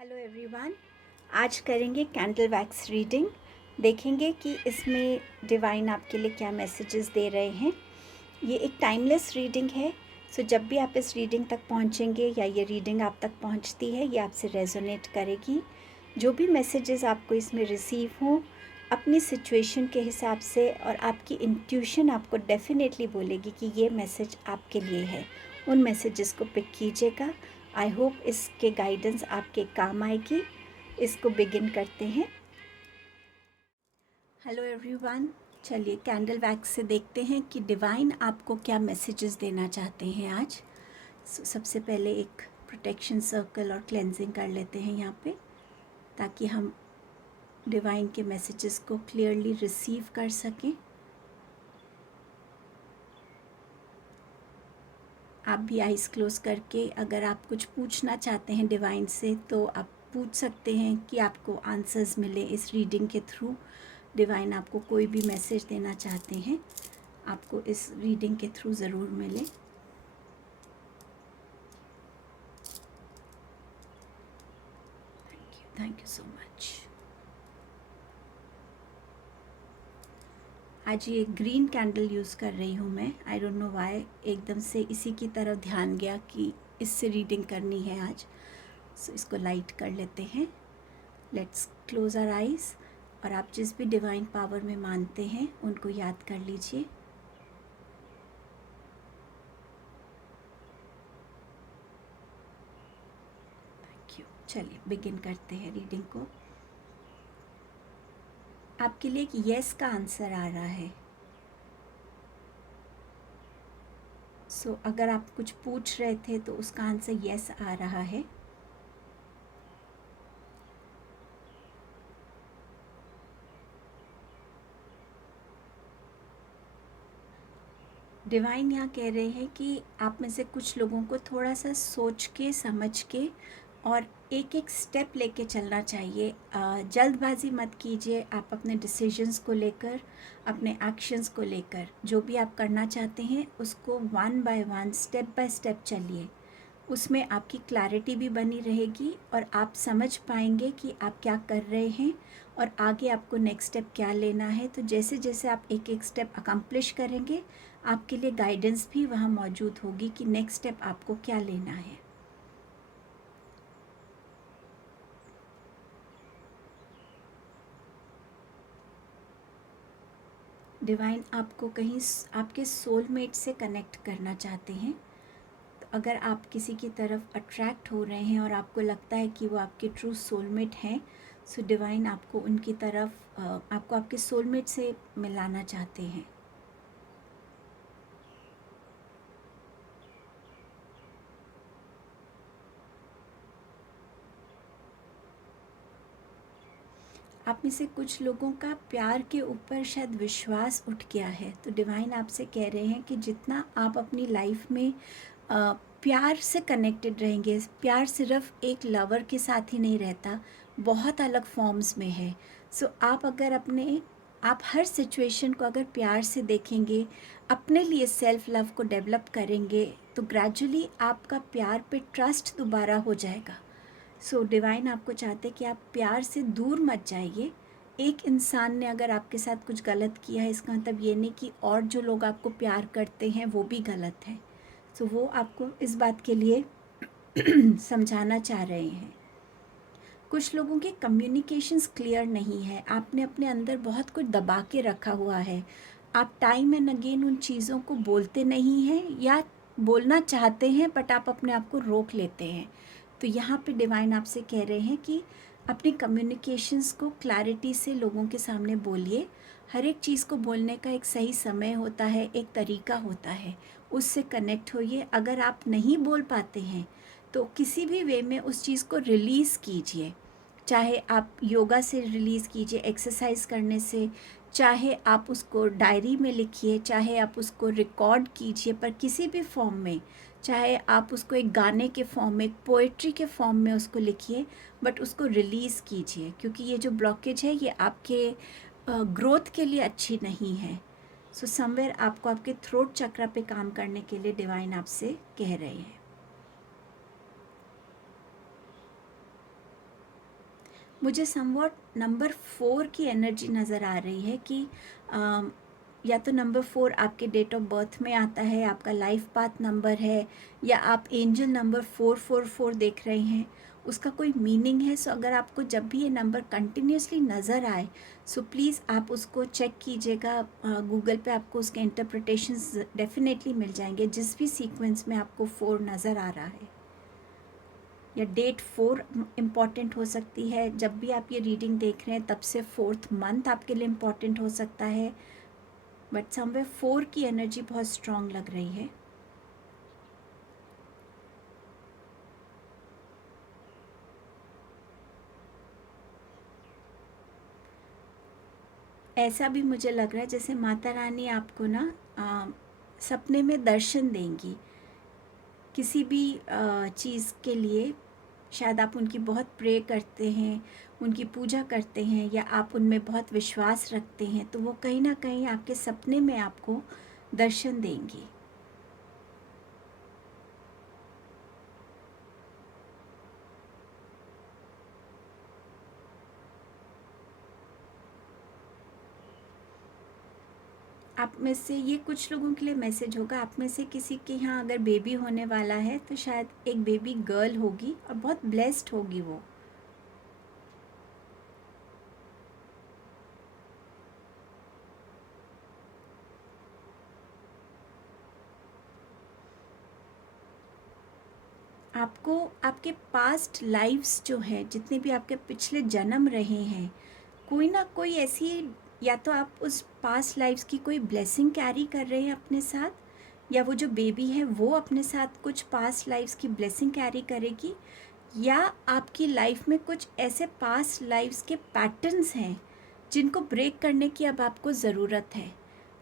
Hello everyone. आज करेंगे candle wax reading. देखेंगे कि इसमें डिवाइन आपके लिए क्या मैसेजेस दे रहे हैं। ये एक टाइमलेस रीडिंग है, सो जब भी आप इस रीडिंग तक पहुंचेंगे या ये रीडिंग आप तक पहुंचती है, ये आपसे रेजोनेट करेगी। जो भी मैसेजेस आपको इसमें रिसीव हों, अपनी सिचुएशन के हिसाब से और आपकी इंट्यूशन आपको डेफिनेटली बोलेगी कि ये मैसेज आपके लिए है। उन मैसेजेस को पिक कीजिएगा। आई होप इसके गाइडेंस आपके काम आएगी। इसको बिगिन करते हैं। हेलो एवरीवन, चलिए कैंडल वैक्स से देखते हैं कि डिवाइन आपको क्या मैसेजेस देना चाहते हैं आज। सबसे पहले एक प्रोटेक्शन सर्कल और क्लेंजिंग कर लेते हैं यहाँ पे, ताकि हम डिवाइन के मैसेजेस को क्लियरली रिसीव कर सकें। आप भी आइज़ क्लोज करके अगर आप कुछ पूछना चाहते हैं डिवाइन से तो आप पूछ सकते हैं कि आपको आंसर्स मिले इस रीडिंग के थ्रू। डिवाइन आपको कोई भी मैसेज देना चाहते हैं, आपको इस रीडिंग के थ्रू ज़रूर मिले। Thank you so much. आज ये ग्रीन कैंडल यूज़ कर रही हूँ मैं। आई डोंट नो व्हाई, एकदम से इसी की तरफ ध्यान गया कि इससे रीडिंग करनी है आज। सो इसको लाइट कर लेते हैं। Let's close our eyes. और आप जिस भी डिवाइन पावर में मानते हैं उनको याद कर लीजिए। Thank you. चलिए बिगिन करते हैं रीडिंग को। आपके लिए एक येस का आंसर आ रहा है। सो अगर आप कुछ पूछ रहे थे तो उसका आंसर येस आ रहा है। डिवाइन यहाँ कह रहे हैं कि आप में से कुछ लोगों को थोड़ा सा सोच के समझ के और एक एक स्टेप लेके चलना चाहिए। जल्दबाजी मत कीजिए। आप अपने डिसीजंस को लेकर, अपने एक्शंस को लेकर जो भी आप करना चाहते हैं उसको one by one, step by step चलिए। उसमें आपकी क्लैरिटी भी बनी रहेगी और आप समझ पाएंगे कि आप क्या कर रहे हैं और आगे आपको नेक्स्ट स्टेप क्या लेना है। तो जैसे जैसे आप एक एक स्टेप अकम्प्लिश करेंगे, आपके लिए गाइडेंस भी वहाँ मौजूद होगी कि नेक्स्ट स्टेप आपको क्या लेना है। डिवाइन आपको कहीं आपके सोलमेट से कनेक्ट करना चाहते हैं। तो अगर आप किसी की तरफ अट्रैक्ट हो रहे हैं और आपको लगता है कि वो आपके ट्रू सोलमेट हैं, सो डिवाइन आपको उनकी तरफ आपको आपके सोलमेट से मिलाना चाहते हैं। आप में से कुछ लोगों का प्यार के ऊपर शायद विश्वास उठ गया है। तो डिवाइन आपसे कह रहे हैं कि जितना आप अपनी लाइफ में प्यार से कनेक्टेड रहेंगे, प्यार सिर्फ एक लवर के साथ ही नहीं रहता, बहुत अलग फॉर्म्स में है। सो आप हर सिचुएशन को अगर प्यार से देखेंगे, अपने लिए सेल्फ लव को डेवलप करेंगे, तो ग्रेजुअली आपका प्यार पे ट्रस्ट दोबारा हो जाएगा। सो डिवाइन आपको चाहते हैं कि आप प्यार से दूर मत जाइए। एक इंसान ने अगर आपके साथ कुछ गलत किया है, इसका मतलब ये नहीं कि और जो लोग आपको प्यार करते हैं वो भी गलत है। सो वो आपको इस बात के लिए समझाना चाह रहे हैं। कुछ लोगों के कम्युनिकेशंस क्लियर नहीं है। आपने अपने अंदर बहुत कुछ दबा के रखा हुआ है। आप टाइम एंड अगेन उन चीज़ों को बोलते नहीं हैं या बोलना चाहते हैं बट आप अपने आप को रोक लेते हैं। तो यहाँ पे डिवाइन आपसे कह रहे हैं कि अपनी कम्युनिकेशंस को क्लैरिटी से लोगों के सामने बोलिए। हर एक चीज़ को बोलने का एक सही समय होता है, एक तरीका होता है, उससे कनेक्ट होइए। अगर आप नहीं बोल पाते हैं तो किसी भी वे में उस चीज़ को रिलीज़ कीजिए। चाहे आप योगा से रिलीज़ कीजिए, एक्सरसाइज करने से, चाहे आप उसको डायरी में लिखिए, चाहे आप उसको रिकॉर्ड कीजिए, पर किसी भी फॉर्म में, चाहे आप उसको एक गाने के फॉर्म में, एक पोइट्री के फॉर्म में उसको लिखिए, बट उसको रिलीज़ कीजिए। क्योंकि ये जो ब्लॉकेज है ये आपके ग्रोथ के लिए अच्छी नहीं है। सो समवेयर आपको आपके थ्रोट चक्रा पे काम करने के लिए डिवाइन आपसे कह रहे हैं। मुझे समवॉट नंबर 4 की एनर्जी नज़र आ रही है कि या तो नंबर 4 आपके डेट ऑफ बर्थ में आता है, आपका लाइफ पाथ नंबर है, या आप एंजल नंबर 444 देख रहे हैं, उसका कोई मीनिंग है। सो अगर आपको जब भी ये नंबर कंटिन्यूसली नज़र आए, सो प्लीज़ आप उसको चेक कीजिएगा। गूगल पे आपको उसके इंटरप्रिटेशंस डेफिनेटली मिल जाएंगे, जिस भी सीक्वेंस में आपको 4 नज़र आ रहा है, या डेट 4 इम्पॉर्टेंट हो सकती है। जब भी आप ये रीडिंग देख रहे हैं तब से 4th मंथ आपके लिए इम्पॉर्टेंट हो सकता है, बट समवेयर 4 की एनर्जी बहुत स्ट्रांग लग रही है। ऐसा भी मुझे लग रहा है जैसे माता रानी आपको ना सपने में दर्शन देंगी किसी भी चीज़ के लिए। शायद आप उनकी बहुत प्रे करते हैं, उनकी पूजा करते हैं, या आप उनमें बहुत विश्वास रखते हैं, तो वो कहीं ना कहीं आपके सपने में आपको दर्शन देंगी। आप में से ये कुछ लोगों के लिए मैसेज होगा, आप में से किसी के यहाँ अगर बेबी होने वाला है तो शायद एक बेबी गर्ल होगी और बहुत ब्लेस्ड होगी वो। आपको आपके पास्ट लाइफ्स जो है, जितने भी आपके पिछले जन्म रहे हैं, कोई ना कोई ऐसी, या तो आप उस पास्ट लाइफ्स की कोई ब्लेसिंग कैरी कर रहे हैं अपने साथ, या वो जो बेबी है वो अपने साथ कुछ पास्ट लाइफ्स की ब्लेसिंग कैरी करेगी, या आपकी लाइफ में कुछ ऐसे पास्ट लाइफ्स के पैटर्न्स हैं जिनको ब्रेक करने की अब आपको ज़रूरत है।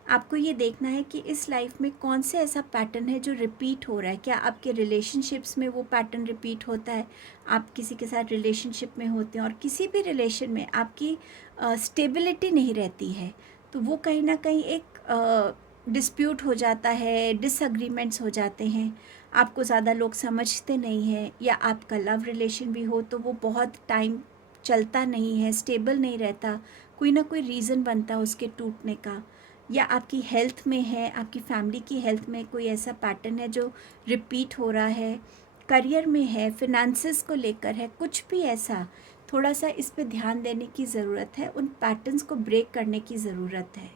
आपको ये देखना है कि इस लाइफ में कौन से ऐसा पैटर्न है जो रिपीट हो रहा है। क्या आपके रिलेशनशिप्स में वो पैटर्न रिपीट होता है, आप किसी के साथ रिलेशनशिप में होते हैं और किसी भी रिलेशन में आपकी स्टेबिलिटी नहीं रहती है, तो वो कहीं ना कहीं एक डिस्प्यूट हो जाता है, डिसएग्रीमेंट्स हो जाते हैं, आपको ज़्यादा लोग समझते नहीं हैं, या आपका लव रिलेशन भी हो तो वो बहुत टाइम चलता नहीं है, स्टेबल नहीं रहता, कोई ना कोई रीज़न बनता है उसके टूटने का, या आपकी हेल्थ में है, आपकी फैमिली की हेल्थ में कोई ऐसा पैटर्न है जो रिपीट हो रहा है, करियर में है, फिनेंसेस को लेकर है, कुछ भी ऐसा, थोड़ा सा इस पे ध्यान देने की ज़रूरत है, उन पैटर्न्स को ब्रेक करने की ज़रूरत है।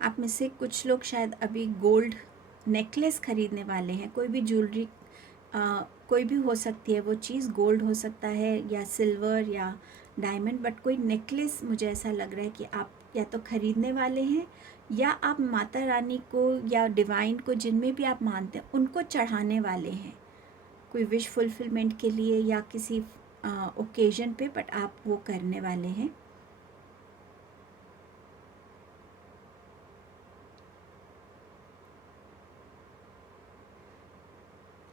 आप में से कुछ लोग शायद अभी गोल्ड नेकलेस खरीदने वाले हैं, कोई भी ज्वेलरी, कोई भी हो सकती है वो चीज़, गोल्ड हो सकता है या सिल्वर या डायमंड, बट कोई नेकलेस मुझे ऐसा लग रहा है कि आप या तो खरीदने वाले हैं, या आप माता रानी को या डिवाइन को, जिनमें भी आप मानते हैं, उनको चढ़ाने वाले हैं कोई विश फुलफिलमेंट के लिए या किसी ओकेजन पे, बट आप वो करने वाले हैं।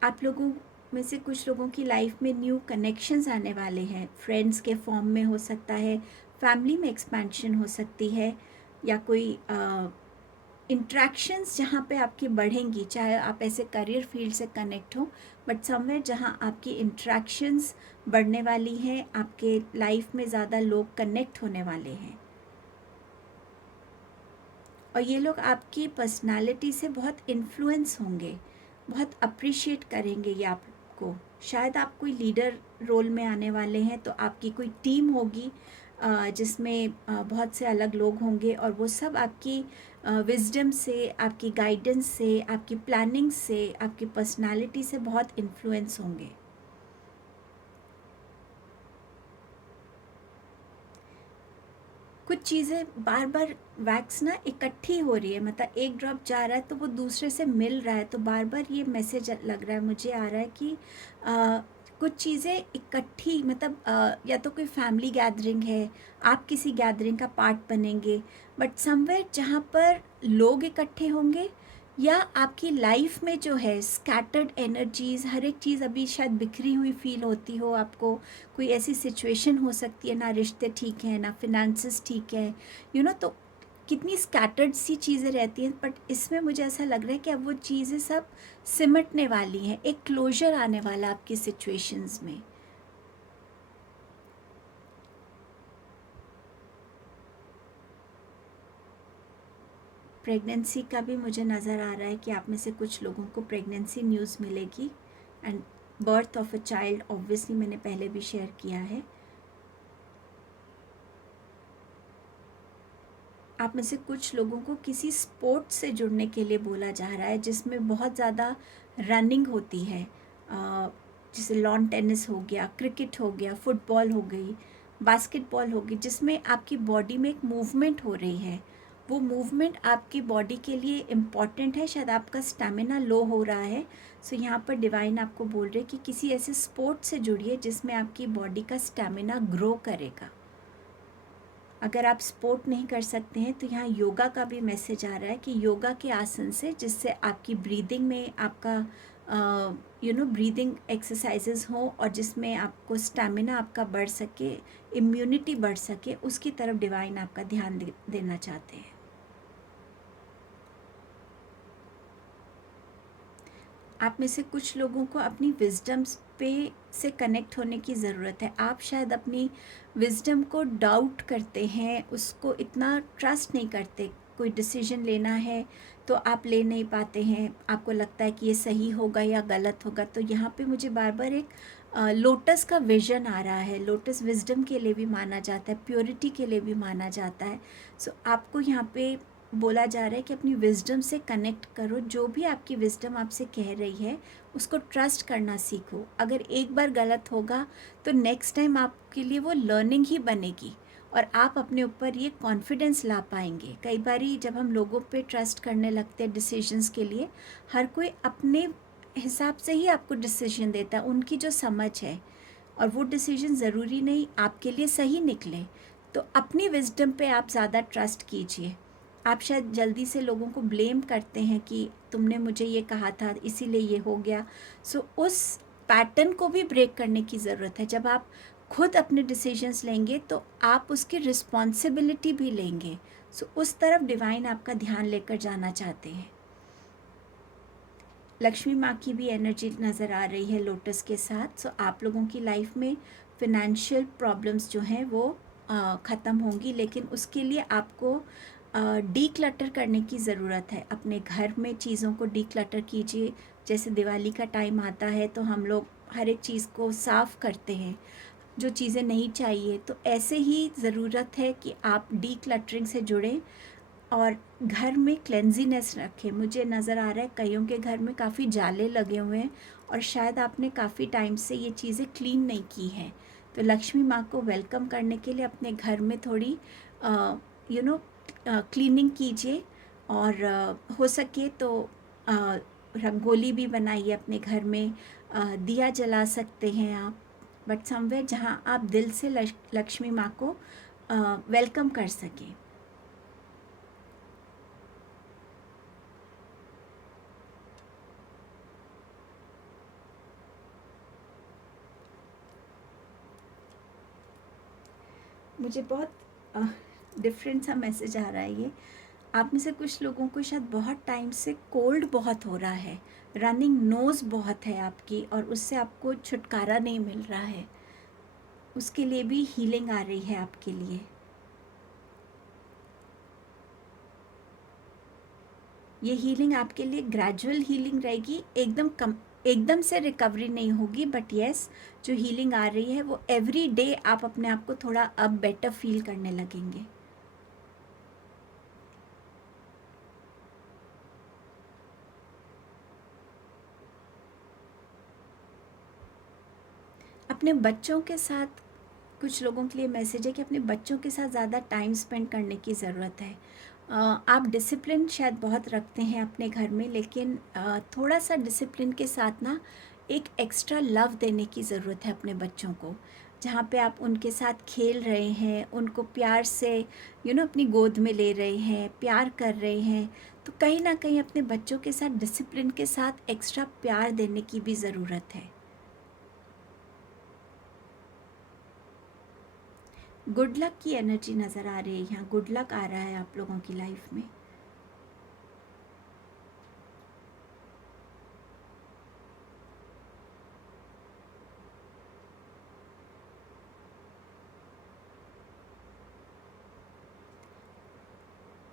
आप लोगों में से कुछ लोगों की लाइफ में न्यू कनेक्शंस आने वाले हैं, फ्रेंड्स के फॉर्म में हो सकता है, फैमिली में एक्सपेंशन हो सकती है, या कोई इंट्रैक्शंस जहाँ पे आपकी बढ़ेंगी, चाहे आप ऐसे करियर फील्ड से कनेक्ट हो, बट समवेयर जहाँ आपकी इंट्रैक्शंस बढ़ने वाली हैं, आपके लाइफ में ज़्यादा लोग कनेक्ट होने वाले हैं, और ये लोग आपकी पर्सनालिटी से बहुत इन्फ्लुएंस होंगे, बहुत अप्रिशिएट करेंगे ये आपको। शायद आप कोई लीडर रोल में आने वाले हैं, तो आपकी कोई टीम होगी जिसमें बहुत से अलग लोग होंगे, और वो सब आपकी विजडम से, आपकी गाइडेंस से, आपकी प्लानिंग से, आपकी पर्सनालिटी से बहुत इन्फ्लुएंस होंगे। कुछ चीज़ें बार बार वैक्स ना इकट्ठी हो रही है, मतलब एक ड्रॉप जा रहा है तो वो दूसरे से मिल रहा है, तो बार बार ये मैसेज लग रहा है, मुझे आ रहा है कि कुछ चीज़ें इकट्ठी, मतलब या तो कोई फैमिली गैदरिंग है, आप किसी गैदरिंग का पार्ट बनेंगे, बट समवेयर जहाँ पर लोग इकट्ठे होंगे, या आपकी लाइफ में जो है स्कैटर्ड एनर्जीज, हर एक चीज़ अभी शायद बिखरी हुई फील होती हो आपको, कोई ऐसी सिचुएशन हो सकती है, ना रिश्ते ठीक हैं, ना फिनेंसेस ठीक है, तो कितनी स्कैटर्ड सी चीज़ें रहती हैं, बट इसमें मुझे ऐसा लग रहा है कि अब वो चीज़ें सब सिमटने वाली हैं, एक क्लोजर आने वाला आपकी सिचुएशंस में। प्रेगनेंसी का भी मुझे नज़र आ रहा है कि आप में से कुछ लोगों को प्रेगनेंसी न्यूज़ मिलेगी, and birth of a child obviously मैंने पहले भी शेयर किया है। आप में से कुछ लोगों को किसी स्पोर्ट से जुड़ने के लिए बोला जा रहा है जिसमें बहुत ज़्यादा रनिंग होती है, जैसे लॉन टेनिस हो गया, क्रिकेट हो गया, फुटबॉल हो गई, बास्केटबॉल हो गई, जिसमें आपकी बॉडी में एक मूवमेंट हो रही है। वो मूवमेंट आपकी बॉडी के लिए इम्पॉर्टेंट है, शायद आपका स्टैमिना लो हो रहा है। सो यहाँ पर डिवाइन आपको बोल रहे कि किसी ऐसे स्पोर्ट से जुड़िए जिसमें आपकी बॉडी का स्टैमिना ग्रो करेगा। अगर आप स्पोर्ट नहीं कर सकते हैं तो यहाँ योगा का भी मैसेज आ रहा है कि योगा के आसन से, जिससे आपकी ब्रीदिंग में आपका ब्रीदिंग एक्सरसाइजेज हो और जिसमें आपको स्टैमिना आपका बढ़ सके, इम्यूनिटी बढ़ सके, उसकी तरफ डिवाइन आपका ध्यान देना चाहते हैं। आप में से कुछ लोगों को अपनी विजडम्स पे से कनेक्ट होने की ज़रूरत है। आप शायद अपनी विजडम को डाउट करते हैं, उसको इतना ट्रस्ट नहीं करते। कोई डिसीजन लेना है तो आप ले नहीं पाते हैं, आपको लगता है कि ये सही होगा या गलत होगा। तो यहाँ पे मुझे बार बार एक लोटस का विजन आ रहा है। लोटस विजडम के लिए भी माना जाता है, प्योरिटी के लिए भी माना जाता है। सो आपको यहाँ पे बोला जा रहा है कि अपनी विजडम से कनेक्ट करो। जो भी आपकी विजडम आपसे कह रही है उसको ट्रस्ट करना सीखो। अगर एक बार गलत होगा तो नेक्स्ट टाइम आपके लिए वो लर्निंग ही बनेगी और आप अपने ऊपर ये कॉन्फिडेंस ला पाएंगे। कई बार जब हम लोगों पे ट्रस्ट करने लगते हैं डिसीजंस के लिए, हर कोई अपने हिसाब से ही आपको डिसीजन देता है, उनकी जो समझ है, और वो डिसीजन ज़रूरी नहीं आपके लिए सही निकले। तो अपनी विजडम पे आप ज़्यादा ट्रस्ट कीजिए। आप शायद जल्दी से लोगों को ब्लेम करते हैं कि तुमने मुझे ये कहा था इसीलिए ये हो गया। सो उस पैटर्न को भी ब्रेक करने की ज़रूरत है। जब आप खुद अपने डिसीजंस लेंगे तो आप उसकी रिस्पॉन्सिबिलिटी भी लेंगे। सो उस तरफ डिवाइन आपका ध्यान लेकर जाना चाहते हैं। लक्ष्मी माँ की भी एनर्जी नज़र आ रही है लोटस के साथ। सो आप लोगों की लाइफ में फिनेंशियल प्रॉब्लम्स जो हैं वो ख़त्म होंगी, लेकिन उसके लिए आपको डी क्लटर करने की ज़रूरत है। अपने घर में चीज़ों को डी क्लटर कीजिए। जैसे दिवाली का टाइम आता है तो हम लोग हर एक चीज़ को साफ़ करते हैं, जो चीज़ें नहीं चाहिए। तो ऐसे ही ज़रूरत है कि आप डी क्लटरिंग से जुड़ें और घर में क्लेंजीनेस रखें। मुझे नज़र आ रहा है कईयों के घर में काफ़ी जाले लगे हुए हैं और शायद आपने काफ़ी टाइम से ये चीज़ें क्लीन नहीं की हैं। तो लक्ष्मी माँ को वेलकम करने के लिए अपने घर में थोड़ी क्लीनिंग कीजिए, और हो सके तो रंगोली भी बनाइए अपने घर में, दिया जला सकते हैं आप, बट समवेयर जहाँ आप दिल से लक्ष्मी माँ को वेलकम कर सकें। मुझे बहुत डिफरेंट सा मैसेज आ रहा है ये। आप में से कुछ लोगों को शायद बहुत टाइम से कोल्ड बहुत हो रहा है, रनिंग नोज़ बहुत है आपकी, और उससे आपको छुटकारा नहीं मिल रहा है। उसके लिए भी हीलिंग आ रही है आपके लिए। ये हीलिंग आपके लिए ग्रेजुअल हीलिंग रहेगी, एकदम से रिकवरी नहीं होगी, बट येस जो हीलिंग आ रही है वो एवरी डे आप अपने आप को थोड़ा अब बेटर फील करने लगेंगे। अपने बच्चों के साथ, कुछ लोगों के लिए मैसेज है कि अपने बच्चों के साथ ज़्यादा टाइम स्पेंड करने की ज़रूरत है। आप डिसिप्लिन शायद बहुत रखते हैं अपने घर में, लेकिन थोड़ा सा डिसिप्लिन के साथ ना एक एक्स्ट्रा लव देने की ज़रूरत है अपने बच्चों को। जहाँ पे आप उनके साथ खेल रहे हैं, उनको प्यार से अपनी गोद में ले रहे हैं, प्यार कर रहे हैं, तो कहीं ना कहीं अपने बच्चों के साथ डिसिप्लिन के साथ एक्स्ट्रा प्यार देने की भी ज़रूरत है। गुड लक की एनर्जी नज़र आ रही है यहाँ, गुड लक आ रहा है आप लोगों की लाइफ में।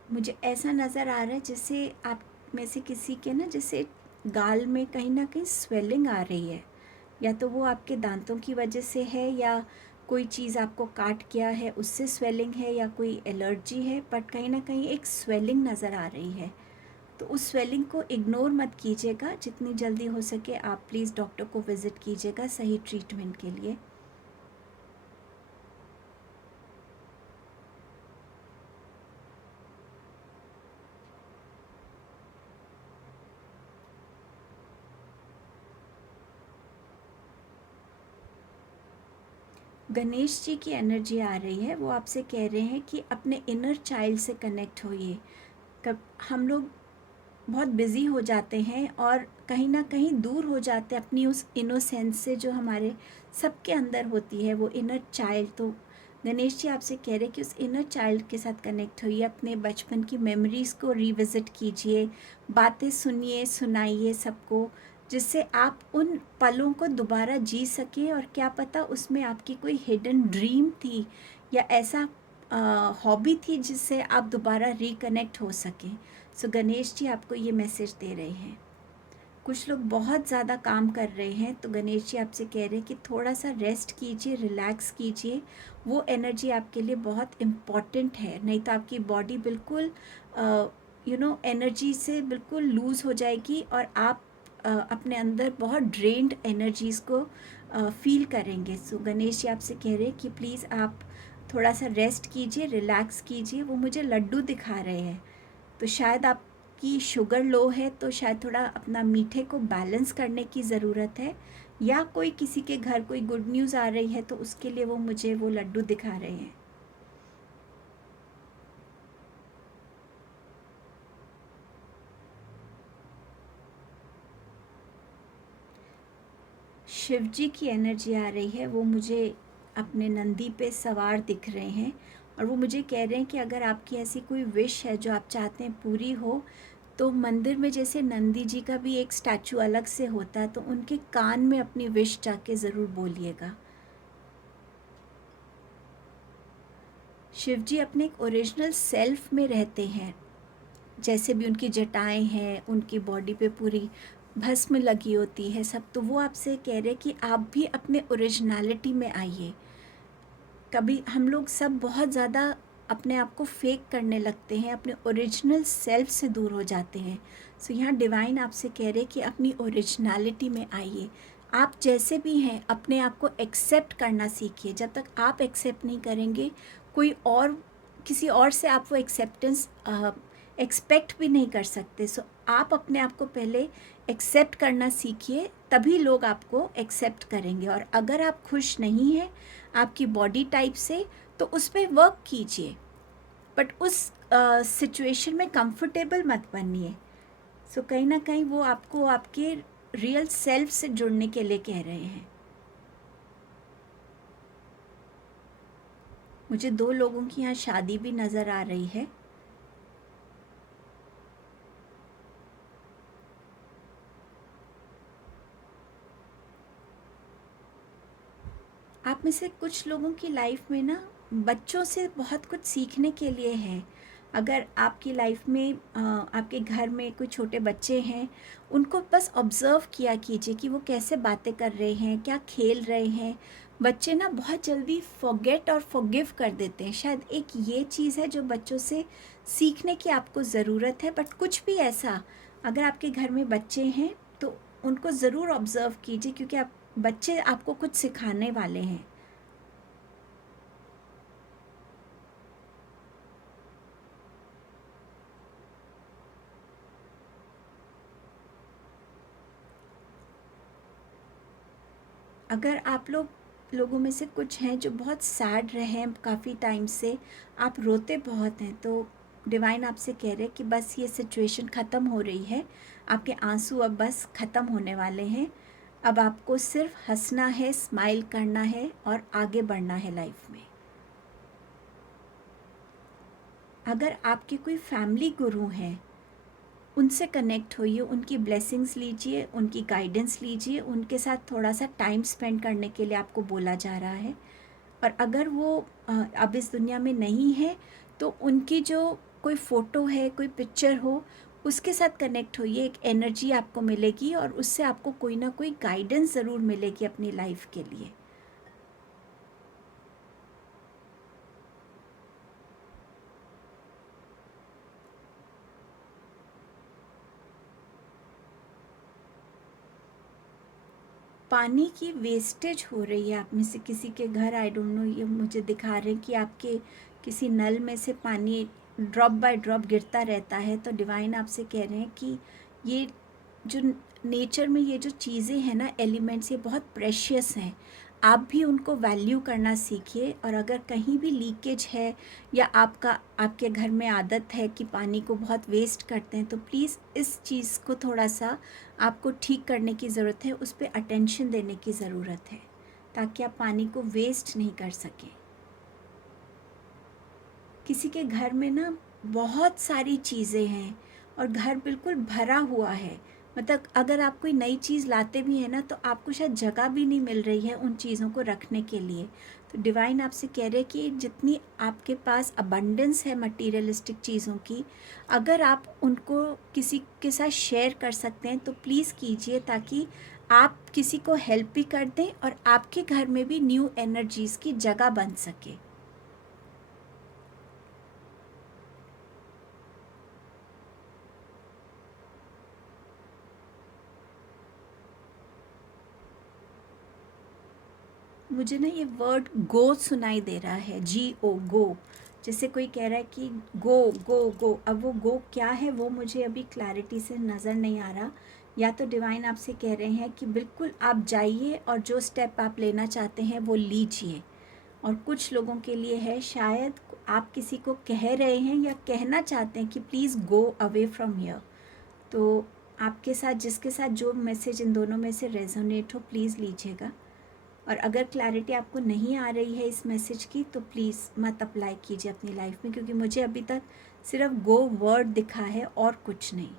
मुझे ऐसा नज़र आ रहा है जैसे आप में से किसी के ना जैसे गाल में कहीं ना कहीं स्वेलिंग आ रही है, या तो वो आपके दांतों की वजह से है, या कोई चीज़ आपको काट गया है उससे स्वेलिंग है, या कोई एलर्जी है, बट कहीं ना कहीं एक स्वेलिंग नज़र आ रही है। तो उस स्वेलिंग को इग्नोर मत कीजिएगा, जितनी जल्दी हो सके आप प्लीज़ डॉक्टर को विज़िट कीजिएगा सही ट्रीटमेंट के लिए। गणेश जी की एनर्जी आ रही है, वो आपसे कह रहे हैं कि अपने इनर चाइल्ड से कनेक्ट होइए। कब हम लोग बहुत बिज़ी हो जाते हैं और कहीं ना कहीं दूर हो जाते हैं अपनी उस इनोसेंस से जो हमारे सबके अंदर होती है, वो इनर चाइल्ड। तो गणेश जी आपसे कह रहे हैं कि उस इनर चाइल्ड के साथ कनेक्ट होइए, अपने बचपन की मेमोरीज़ को रिविज़िट कीजिए, बातें सुनिए, सुनाइए सबको, जिससे आप उन पलों को दोबारा जी सकें, और क्या पता उसमें आपकी कोई हिडन ड्रीम थी या ऐसा हॉबी थी जिससे आप दोबारा रिकनेक्ट हो सकें। सो गणेश जी आपको ये मैसेज दे रहे हैं। कुछ लोग बहुत ज़्यादा काम कर रहे हैं, तो गणेश जी आपसे कह रहे हैं कि थोड़ा सा रेस्ट कीजिए, रिलैक्स कीजिए, वो एनर्जी आपके लिए बहुत इम्पॉर्टेंट है, नहीं तो आपकी बॉडी बिल्कुल एनर्जी से बिल्कुल लूज़ हो जाएगी, और आप अपने अंदर बहुत ड्रेन्ड एनर्जीज़ को फील करेंगे। सो गणेश जी आपसे कह रहे हैं कि प्लीज़ आप थोड़ा सा रेस्ट कीजिए, रिलैक्स कीजिए। वो मुझे लड्डू दिखा रहे हैं, तो शायद आपकी शुगर लो है, तो शायद थोड़ा अपना मीठे को बैलेंस करने की ज़रूरत है, या कोई किसी के घर कोई गुड न्यूज़ आ रही है तो उसके लिए वो मुझे वो लड्डू दिखा रहे हैं। शिव जी की एनर्जी आ रही है, वो मुझे अपने नंदी पे सवार दिख रहे हैं, और वो मुझे कह रहे हैं कि अगर आपकी ऐसी कोई विश है जो आप चाहते हैं पूरी हो, तो मंदिर में जैसे नंदी जी का भी एक स्टैचू अलग से होता है, तो उनके कान में अपनी विश जाके ज़रूर बोलिएगा। शिव जी अपने एक ओरिजिनल सेल्फ में रहते हैं, जैसे भी उनकी जटाएं हैं, उनकी बॉडी पे पूरी भस्म लगी होती है सब, तो वो आपसे कह रहे हैं कि आप भी अपने ओरिजिनलिटी में आइए। कभी हम लोग सब बहुत ज़्यादा अपने आप को फेक करने लगते हैं, अपने ओरिजिनल सेल्फ से दूर हो जाते हैं। सो यहाँ डिवाइन आपसे कह रहे हैं कि अपनी ओरिजिनलिटी में आइए, आप जैसे भी हैं अपने आप को एक्सेप्ट करना सीखिए। जब तक आप एक्सेप्ट नहीं करेंगे, कोई और किसी और से आप वो एक्सेप्टेंस एक्सपेक्ट भी नहीं कर सकते। सो आप अपने आप को पहले एक्सेप्ट करना सीखिए, तभी लोग आपको एक्सेप्ट करेंगे। और अगर आप खुश नहीं हैं आपकी बॉडी टाइप से, तो उस पर वर्क कीजिए, बट उस सिचुएशन में कंफर्टेबल मत बनिए। सो कहीं ना कहीं वो आपको आपके रियल सेल्फ से जुड़ने के लिए कह रहे हैं। मुझे 2 लोगों की यहाँ शादी भी नज़र आ रही है। आप में से कुछ लोगों की लाइफ में ना बच्चों से बहुत कुछ सीखने के लिए है। अगर आपकी लाइफ में आपके घर में कोई छोटे बच्चे हैं, उनको बस ऑब्ज़र्व किया कीजिए कि वो कैसे बातें कर रहे हैं, क्या खेल रहे हैं। बच्चे ना बहुत जल्दी फॉरगेट और फॉरगिव कर देते हैं। शायद एक ये चीज़ है जो बच्चों से सीखने की आपको ज़रूरत है। बट कुछ भी ऐसा, अगर आपके घर में बच्चे हैं तो उनको ज़रूर ऑब्ज़र्व कीजिए, क्योंकि आप बच्चे आपको कुछ सिखाने वाले हैं। अगर आप लोगों में से कुछ हैं जो बहुत सैड रहे हैं काफ़ी टाइम से, आप रोते बहुत हैं, तो डिवाइन आपसे कह रहे हैं कि बस ये सिचुएशन ख़त्म हो रही है, आपके आंसू अब बस ख़त्म होने वाले हैं। अब आपको सिर्फ हंसना है, स्माइल करना है और आगे बढ़ना है लाइफ में। अगर आपके कोई फैमिली गुरु हैं, उनसे कनेक्ट होइए, उनकी ब्लेसिंग्स लीजिए, उनकी गाइडेंस लीजिए, उनके साथ थोड़ा सा टाइम स्पेंड करने के लिए आपको बोला जा रहा है। और अगर वो अब इस दुनिया में नहीं है, तो उनकी जो कोई फ़ोटो है, कोई पिक्चर हो, उसके साथ कनेक्ट होइए, एक एनर्जी आपको मिलेगी और उससे आपको कोई ना कोई गाइडेंस ज़रूर मिलेगी अपनी लाइफ के लिए। पानी की वेस्टेज हो रही है आप में से किसी के घर, आई डोंट नो, ये मुझे दिखा रहे हैं कि आपके किसी नल में से पानी ड्रॉप बाय ड्रॉप गिरता रहता है। तो डिवाइन आपसे कह रहे हैं कि ये जो नेचर में ये जो चीज़ें हैं ना, एलिमेंट्स, ये बहुत प्रेशियस हैं। आप भी उनको वैल्यू करना सीखिए। और अगर कहीं भी लीकेज है या आपके घर में आदत है कि पानी को बहुत वेस्ट करते हैं, तो प्लीज़ इस चीज़ को थोड़ा सा आपको ठीक करने की ज़रूरत है, उस पर अटेंशन देने की ज़रूरत है, ताकि आप पानी को वेस्ट नहीं कर सकें। किसी के घर में ना बहुत सारी चीज़ें हैं और घर बिल्कुल भरा हुआ है, मतलब अगर आप कोई नई चीज़ लाते भी हैं ना, तो आपको शायद जगह भी नहीं मिल रही है उन चीज़ों को रखने के लिए। तो डिवाइन आपसे कह रहे हैं कि जितनी आपके पास अबंडेंस है मटीरियलिस्टिक चीज़ों की, अगर आप उनको किसी के साथ शेयर कर सकते हैं तो प्लीज़ कीजिए, ताकि आप किसी को हेल्प भी कर दें और आपके घर में भी न्यू एनर्जीज़ की जगह बन सके। मुझे ना ये वर्ड गो सुनाई दे रहा है, GO, गो। जैसे कोई कह रहा है कि गो गो गो। अब वो गो क्या है वो मुझे अभी क्लैरिटी से नज़र नहीं आ रहा। या तो डिवाइन आपसे कह रहे हैं कि बिल्कुल आप जाइए और जो स्टेप आप लेना चाहते हैं वो लीजिए। और कुछ लोगों के लिए है, शायद आप किसी को कह रहे हैं या कहना चाहते हैं कि please go away from here. तो आपके साथ, जिसके साथ जो मैसेज इन दोनों में से रेजोनेट हो, प्लीज़ लीजिएगा। और अगर क्लैरिटी आपको नहीं आ रही है इस मैसेज की, तो प्लीज़ मत अप्लाई कीजिए अपनी लाइफ में, क्योंकि मुझे अभी तक सिर्फ गो वर्ड दिखा है और कुछ नहीं।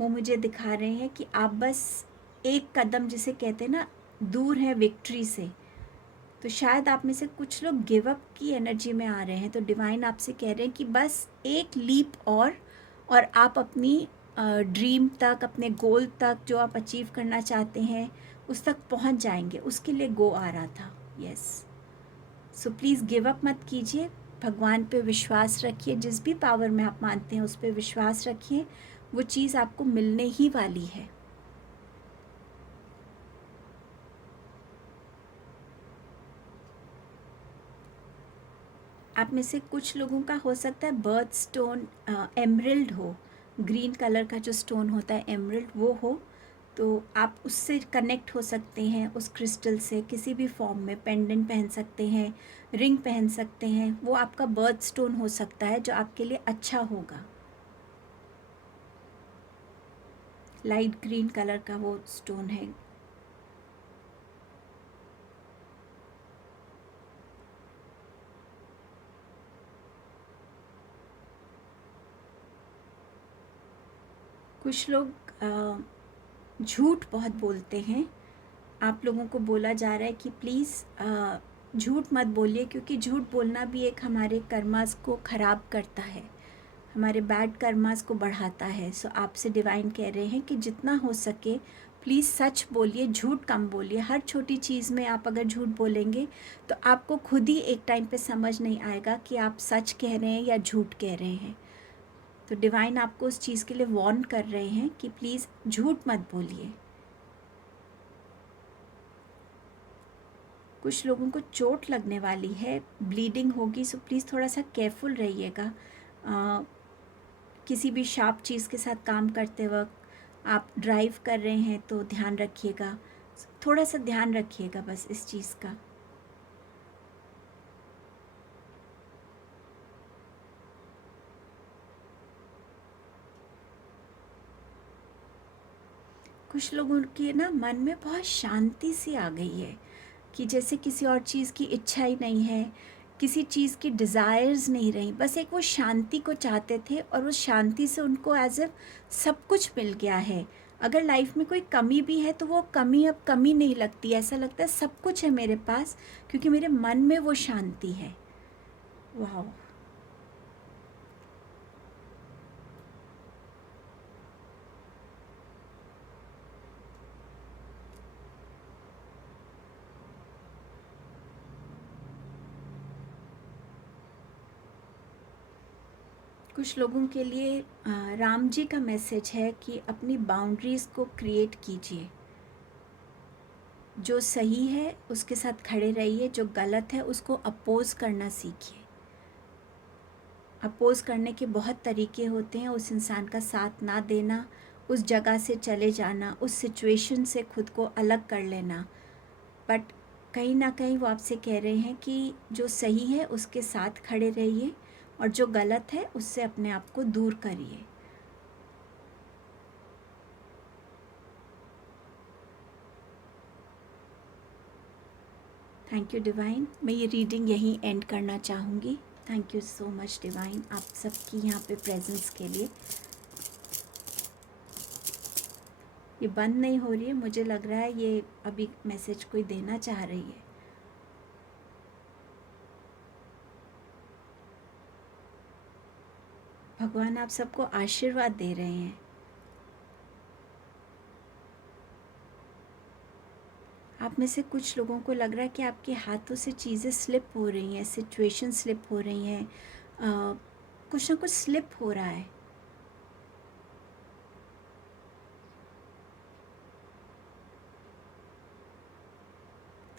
वो मुझे दिखा रहे हैं कि आप बस एक कदम, जिसे कहते हैं ना, दूर है विक्ट्री से। तो शायद आप में से कुछ लोग गिव अप की एनर्जी में आ रहे हैं। तो डिवाइन आपसे कह रहे हैं कि बस एक लीप और आप अपनी ड्रीम तक, अपने गोल तक, जो आप अचीव करना चाहते हैं, उस तक पहुंच जाएंगे। उसके लिए गो आ रहा था। Yes. So please give up मत कीजिए, भगवान पे विश्वास रखिए, जिस भी पावर में आप मानते हैं उस पर विश्वास रखिए, वो चीज़ आपको मिलने ही वाली है। आप में से कुछ लोगों का हो सकता है बर्थ स्टोन एमरल्ड हो, ग्रीन कलर का जो स्टोन होता है एमरल्ड, वो हो। तो आप उससे कनेक्ट हो सकते हैं, उस क्रिस्टल से किसी भी फॉर्म में। पेंडेंट पहन सकते हैं, रिंग पहन सकते हैं, वो आपका बर्थ स्टोन हो सकता है जो आपके लिए अच्छा होगा। लाइट ग्रीन कलर का वो स्टोन है। कुछ लोग झूठ बहुत बोलते हैं। आप लोगों को बोला जा रहा है कि प्लीज़ झूठ मत बोलिए, क्योंकि झूठ बोलना भी एक हमारे कर्मास को ख़राब करता है, हमारे बैड कर्मास को बढ़ाता है। सो आपसे डिवाइन कह रहे हैं कि जितना हो सके प्लीज़ सच बोलिए, झूठ कम बोलिए। हर छोटी चीज़ में आप अगर झूठ बोलेंगे तो आपको खुद ही एक टाइम पे समझ नहीं आएगा कि आप सच कह रहे हैं या झूठ कह रहे हैं। तो डिवाइन आपको उस चीज़ के लिए वार्न कर रहे हैं कि प्लीज़ झूठ मत बोलिए। कुछ लोगों को चोट लगने वाली है, ब्लीडिंग होगी, सो प्लीज़ थोड़ा सा केयरफुल रहिएगा। किसी भी शार्प चीज़ के साथ काम करते वक्त, आप ड्राइव कर रहे हैं तो ध्यान रखिएगा, थोड़ा सा ध्यान रखिएगा बस इस चीज़ का। कुछ लोगों के ना मन में बहुत शांति सी आ गई है, कि जैसे किसी और चीज़ की इच्छा ही नहीं है। किसी चीज़ की डिज़ायर्स नहीं रही, बस एक वो शांति को चाहते थे और उस शांति से उनको एज़ इफ सब कुछ मिल गया है। अगर लाइफ में कोई कमी भी है तो वो कमी अब कमी नहीं लगती, ऐसा लगता है सब कुछ है मेरे पास क्योंकि मेरे मन में वो शांति है। वाह! कुछ लोगों के लिए राम जी का मैसेज है कि अपनी बाउंड्रीज़ को क्रिएट कीजिए। जो सही है उसके साथ खड़े रहिए, जो गलत है उसको अपोज़ करना सीखिए। अपोज़ करने के बहुत तरीके होते हैं, उस इंसान का साथ ना देना, उस जगह से चले जाना, उस सिचुएशन से खुद को अलग कर लेना। बट कहीं ना कहीं वो आपसे कह रहे हैं कि जो सही है उसके साथ खड़े रहिए और जो गलत है उससे अपने आप को दूर करिए। Thank you divine. मैं ये रीडिंग यहीं एंड करना चाहूँगी। Thank you so much divine, आप सबकी यहाँ पे प्रेजेंस के लिए। ये बंद नहीं हो रही है, मुझे लग रहा है ये अभी मैसेज कोई देना चाह रही है। भगवान आप सबको आशीर्वाद दे रहे हैं। आप में से कुछ लोगों को लग रहा है कि आपके हाथों से चीज़ें स्लिप हो रही हैं, सिचुएशन स्लिप हो रही हैं, कुछ ना कुछ स्लिप हो रहा है।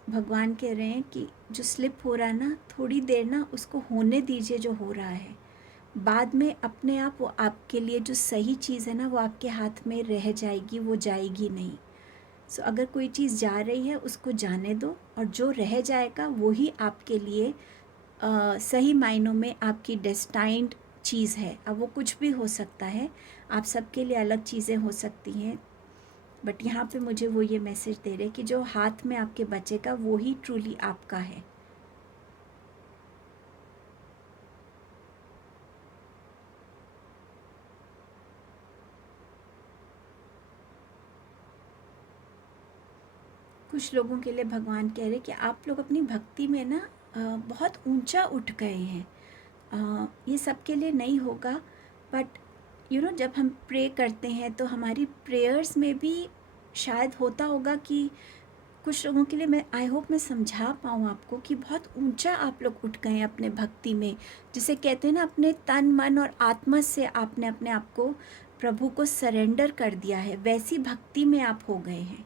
भगवान कह रहे हैं कि जो स्लिप हो रहा है ना, थोड़ी देर ना उसको होने दीजिए जो हो रहा है। बाद में अपने आप वो आपके लिए जो सही चीज़ है ना वो आपके हाथ में रह जाएगी, वो जाएगी नहीं। सो अगर कोई चीज़ जा रही है उसको जाने दो और जो रह जाएगा वो ही आपके लिए सही मायनों में आपकी डेस्टाइंड चीज़ है। अब वो कुछ भी हो सकता है, आप सबके लिए अलग चीज़ें हो सकती हैं, बट यहाँ पे मुझे वो ये मैसेज दे रहे कि जो हाथ में आपके बचेगा वो ही ट्रूली आपका है। कुछ लोगों के लिए भगवान कह रहे कि आप लोग अपनी भक्ति में ना बहुत ऊंचा उठ गए हैं। ये सबके लिए नहीं होगा, बट जब हम प्रे करते हैं तो हमारी प्रेयर्स में भी शायद होता होगा कि कुछ लोगों के लिए, मैं आई होप मैं समझा पाऊँ आपको कि बहुत ऊंचा आप लोग उठ गए हैं अपने भक्ति में, जिसे कहते हैं ना अपने तन मन और आत्मा से आपने अपने आप को प्रभु को सरेंडर कर दिया है, वैसी भक्ति में आप हो गए हैं।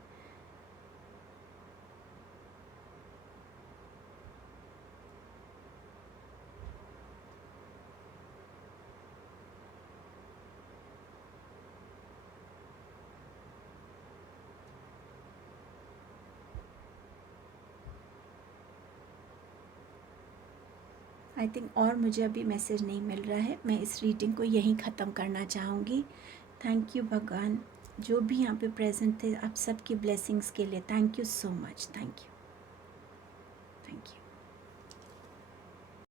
आई थिंक और मुझे अभी मैसेज नहीं मिल रहा है, मैं इस रीडिंग को यहीं ख़त्म करना चाहूँगी। थैंक यू भगवान, जो भी यहाँ पे प्रेजेंट थे, आप सबकी ब्लेसिंग्स के लिए thank you so much. Thank you, thank you.